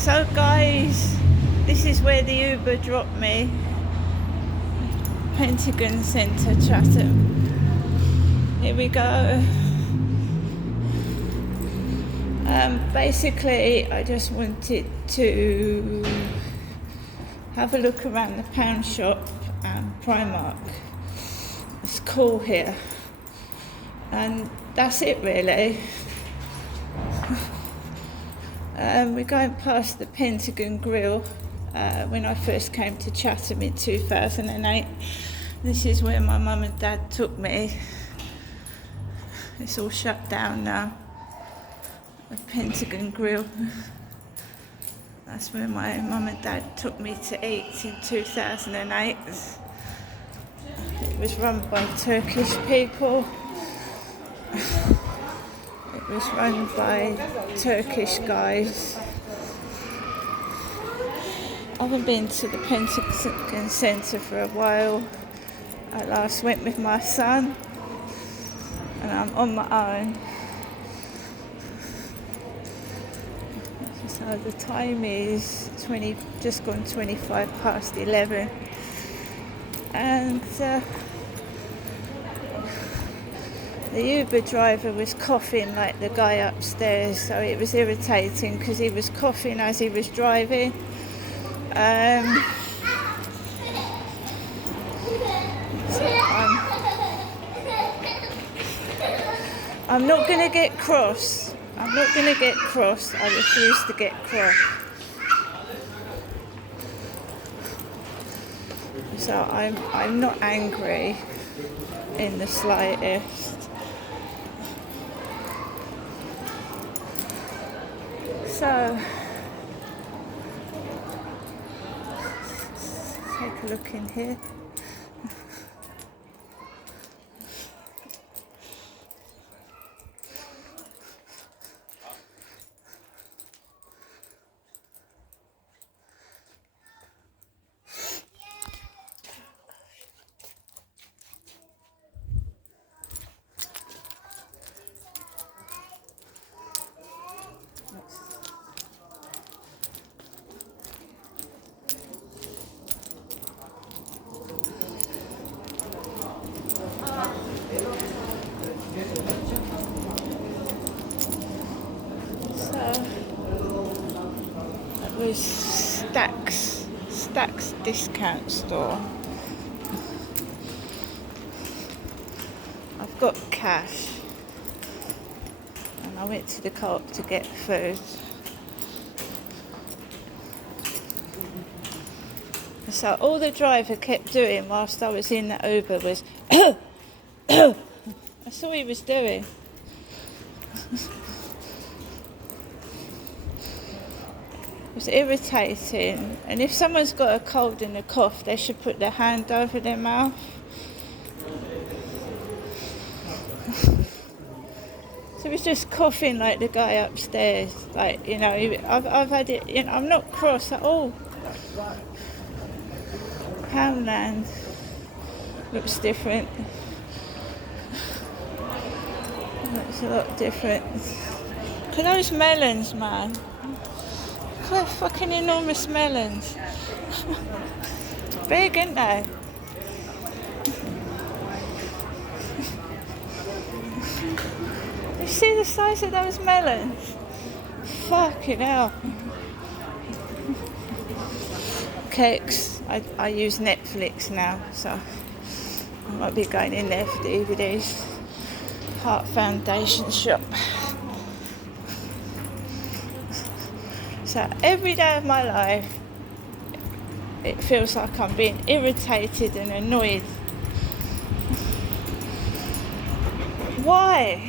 So guys, this is where the Uber dropped me. Pentagon Centre, Chatham. Here we go. Basically, I just wanted to have a look around the pound shop and Primark. It's cool here. And that's it really. We're going past the Pentagon Grill. When I first came to Chatham in 2008. This is where my mum and dad took me. It's all shut down now. The Pentagon Grill. That's where my mum and dad took me to eat in 2008. It was run by Turkish people. It was run by Turkish guys. I haven't been to the Pentagon Centre for a while. I last went with my son and I'm on my own. So the time is just gone 25 past 11. And the Uber driver was coughing like the guy upstairs, so it was irritating because he was coughing as he was driving. So I'm not going to get cross. I refuse to get cross. So I'm not angry in the slightest. So take a look in here. It was Stacks discount store. I've got cash and I went to the co-op to get food. So all the driver kept doing whilst I was in the Uber was that's all he was doing. It was irritating, and if someone's got a cold and a cough, they should put their hand over their mouth. So he was just coughing like the guy upstairs, like, you know, I've had it, you know, I'm not cross at all. Poundland looks different. Looks a lot different. Look at those melons, man. Look at those fucking enormous melons. Big, aren't they? You see the size of those melons? Fucking hell. Cakes. I use Netflix now, so I might be going in there for DVDs. Heart Foundation shop. So every day of my life, it feels like I'm being irritated and annoyed. Why?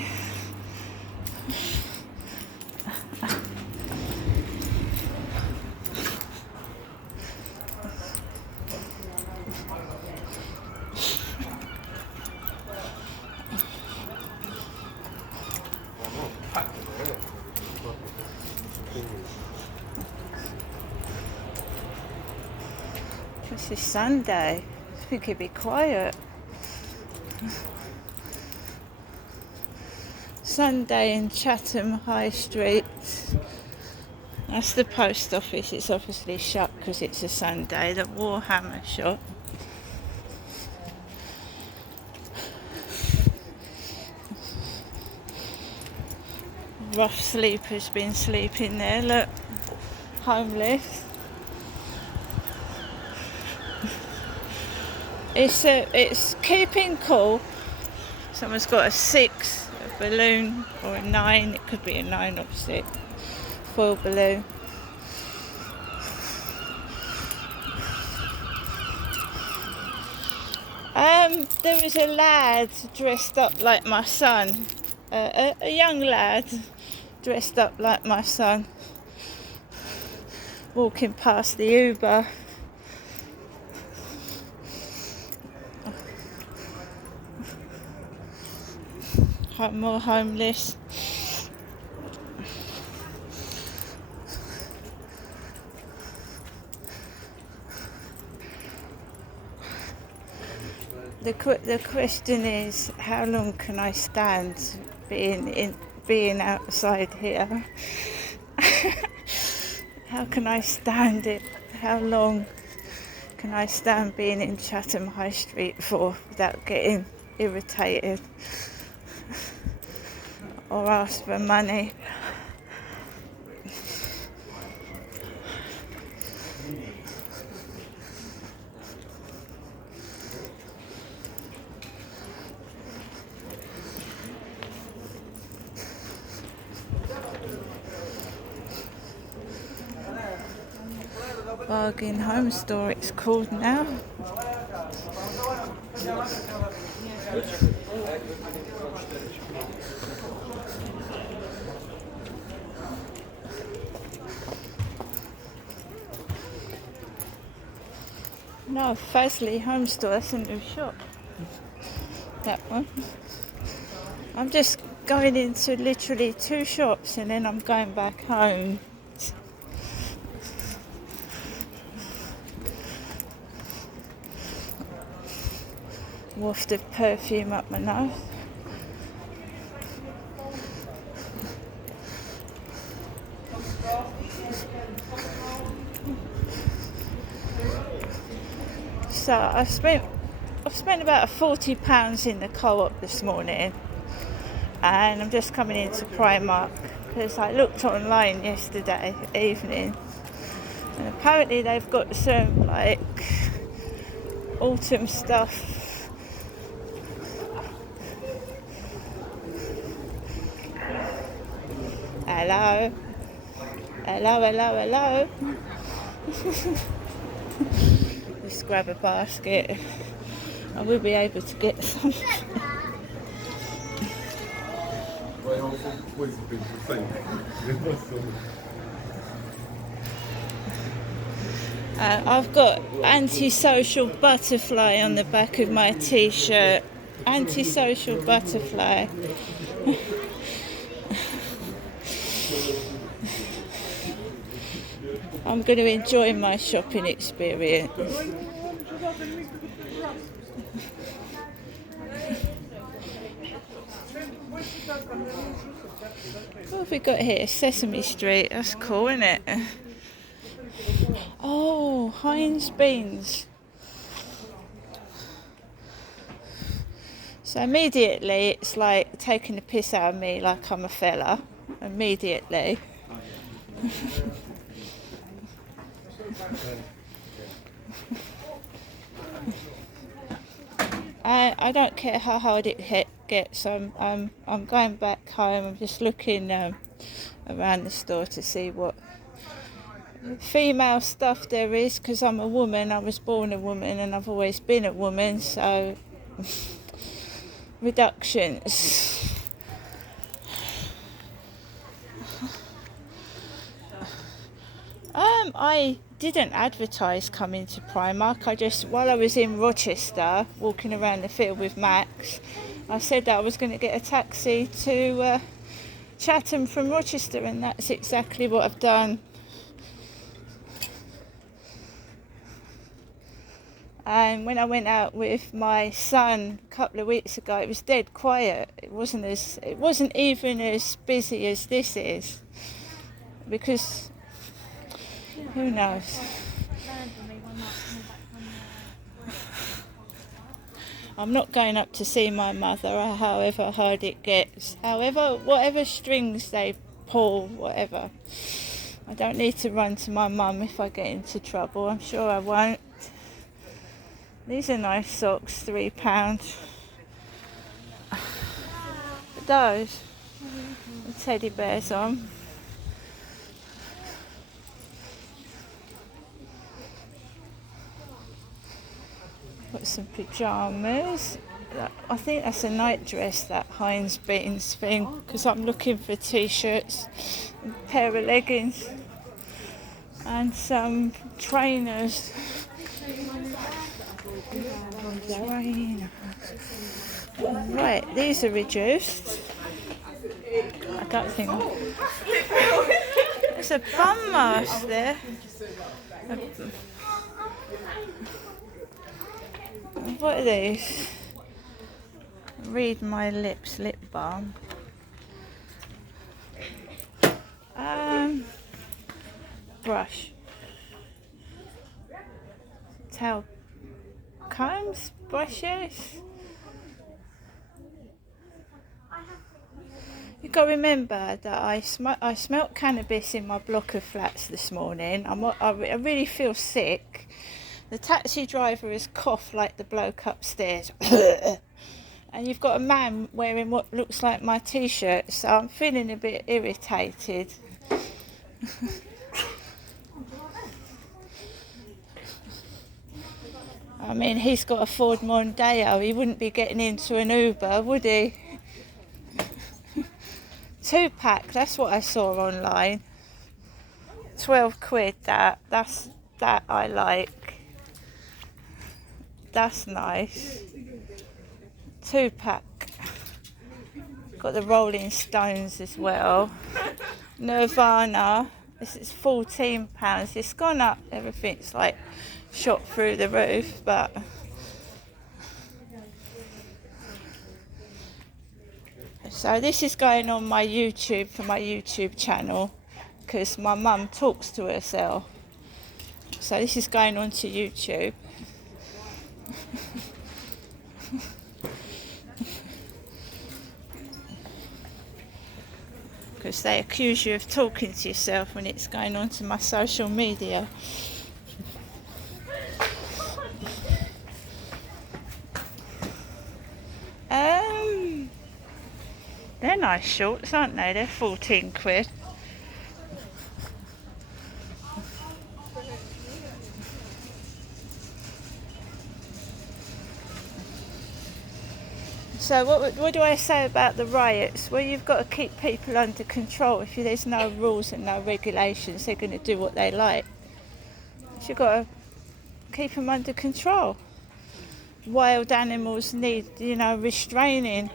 This is Sunday. I think it'd be quiet. Sunday in Chatham High Street. That's the post office. It's obviously shut because it's a Sunday. The Warhammer shop. Rough sleeper's been sleeping there, look. Homeless. It's keeping cool. Someone's got a 6, a balloon, or a 9. It could be a 9 or 6. Foil balloon. There was a lad dressed up like my son. A young lad dressed up like my son. Walking past the Uber. More homeless. The question is, how long can I stand being outside here? How can I stand it? How long can I stand being in Chatham High Street for without getting irritated or ask for money? Bargain Home Store it's called now. No, Fasley Home Store, that's a new shop. That one. I'm just going into literally 2 shops and then I'm going back home. Waft of perfume up my nose. So I've spent about £40 in the co-op this morning, and I'm just coming into Primark because I looked online yesterday evening, and apparently they've got some like autumn stuff. Hello. Just grab a basket. I will be able to get some. I've got antisocial butterfly on the back of my t-shirt. Antisocial butterfly. I'm going to enjoy my shopping experience. What have we got here? Sesame Street. That's cool, isn't it? Oh, Heinz beans. So immediately it's like taking the piss out of me like I'm a fella. Immediately. I don't care how hard it gets. I'm going back home. I'm just looking around the store to see what female stuff there is, because I'm a woman. I was born a woman and I've always been a woman, so reductions. I didn't advertise coming to Primark. While I was in Rochester, walking around the field with Max, I said that I was going to get a taxi to Chatham from Rochester, and that's exactly what I've done. And when I went out with my son a couple of weeks ago, it was dead quiet. It wasn't even as busy as this is, because Who knows? I'm not going up to see my mother, however hard it gets. However, whatever strings they pull, whatever. I don't need to run to my mum if I get into trouble. I'm sure I won't. These are nice socks, £3. Those, the teddy bears on. Got some pyjamas. I think that's a night dress, that Heinz Beans thing, because I'm looking for t-shirts, a pair of leggings and some trainers. Right, these are reduced. I don't think there's a bum mask there. What are these? Read My Lips lip balm. Brush. Tail combs, brushes. You've got to remember that I smelt cannabis in my block of flats this morning. I really feel sick. The taxi driver has coughed like the bloke upstairs. And you've got a man wearing what looks like my t-shirt, so I'm feeling a bit irritated. I mean, he's got a Ford Mondeo. He wouldn't be getting into an Uber, would he? 2-pack, that's what I saw online. 12 quid, that I like. That's nice. 2-pack. Got the Rolling Stones as well. Nirvana. This is £14. It's gone up. Everything's like shot through the roof, but so this is going on my YouTube for my YouTube channel because my mum talks to herself. So this is going on to YouTube. Because they accuse you of talking to yourself when it's going on to my social media. They're nice shorts, aren't they? They're 14 quid. So what do I say about the riots? Well, you've got to keep people under control. If there's no rules and no regulations, they're going to do what they like. So you've got to keep them under control. Wild animals need, restraining.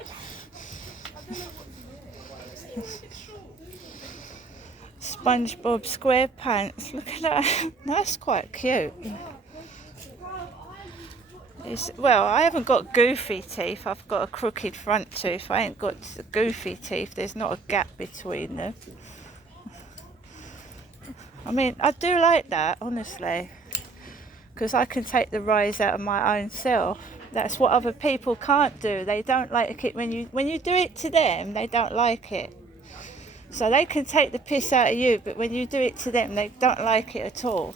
SpongeBob SquarePants. Look at that. That's quite cute. Well, I haven't got goofy teeth. I've got a crooked front tooth. I ain't got goofy teeth. There's not a gap between them. I mean, I do like that, honestly, because I can take the rise out of my own self. That's what other people can't do. They don't like it when you do it to them. They don't like it. So they can take the piss out of you, but when you do it to them, they don't like it at all.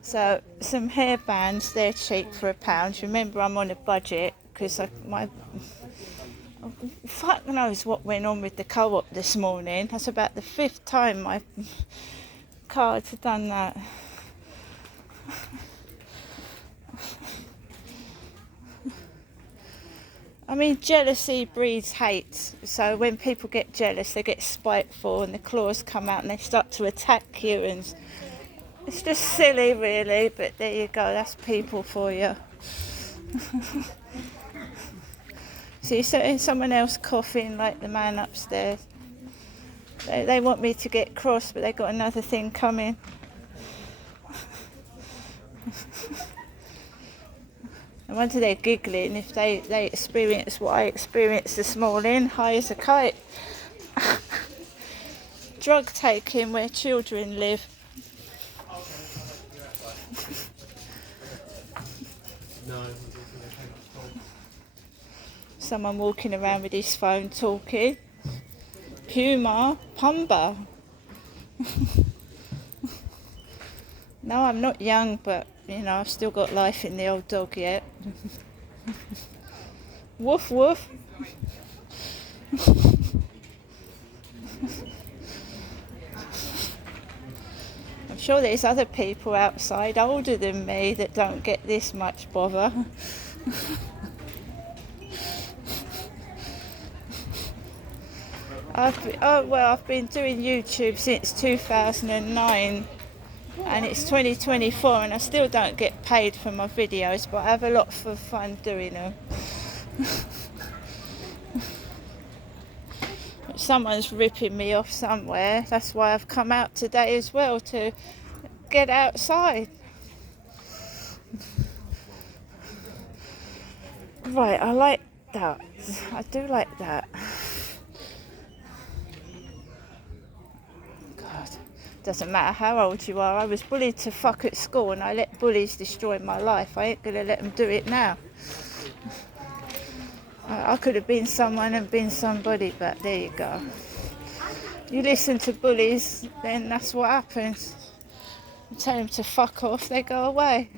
So some hairbands, they're cheap for £1. Remember, I'm on a budget because fuck knows what went on with the co-op this morning. That's about the 5th time my cards have done that. I mean, jealousy breeds hate. So when people get jealous, they get spiteful and the claws come out and they start to attack you. And it's just silly, really. But there you go. That's people for you. See, someone else coughing like the man upstairs. They want me to get cross, but they got another thing coming. I wonder they're giggling if they experience what I experienced this morning, high as a kite. drug taking where children live. Someone walking around with his phone talking. Puma, Pumba. No, I'm not young, but you know, I've still got life in the old dog yet. Woof woof. I'm sure there's other people outside older than me that don't get this much bother. I've been doing YouTube since 2009 and it's 2024 and I still don't get paid for my videos, but I have a lot of fun doing them. Someone's ripping me off somewhere. That's why I've come out today as well, to get outside. Right, I like that. I do like that. God, doesn't matter how old you are. I was bullied to fuck at school and I let bullies destroy my life. I ain't gonna let them do it now. I could have been someone and been somebody, but there you go. You listen to bullies, then that's what happens. You tell them to fuck off, they go away.